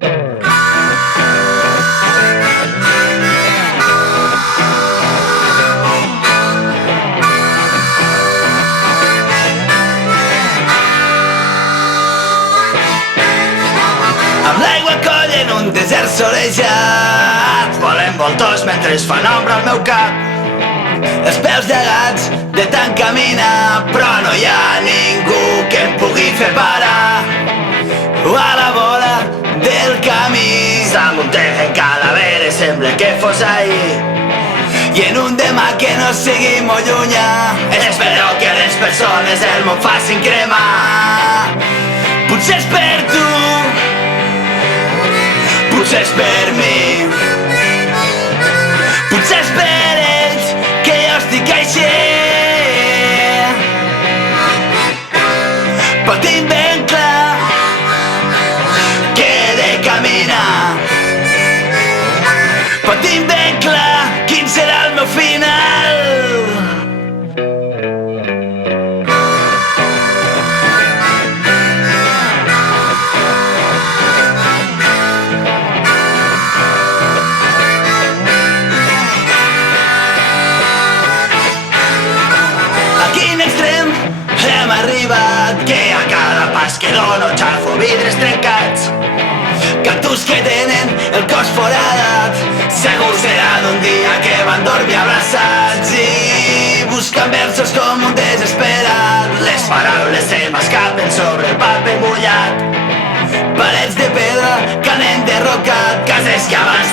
Amb l'aigua coll en un desert solejat, volem voltors mentre es fan ombra al meu cap. Els peus llegats de tant caminar, però no hi ha ningú que em pugui fer parar. A la vora del camí s'amunteguen calaveres, sembla que fos ahir. I en un demà que no sigui molt llunyà, espero que les persones del món facin cremar. Potser és per tu, potser és per mi, potser és per ells que jo estic així. Però tinc ben clar que he de caminar, però tinc ben clar quin serà el meu final. Hem arribat, que a cada pas que dono xafo vidres trencats. Cactus que tenen el cos foradat, segur serà d'un dia que van dormir abraçats. I buscant versos com un desesperat, les paraules se m'escapen sobre el paper mullat. Parets de pedra que han enderrocat, cases que abans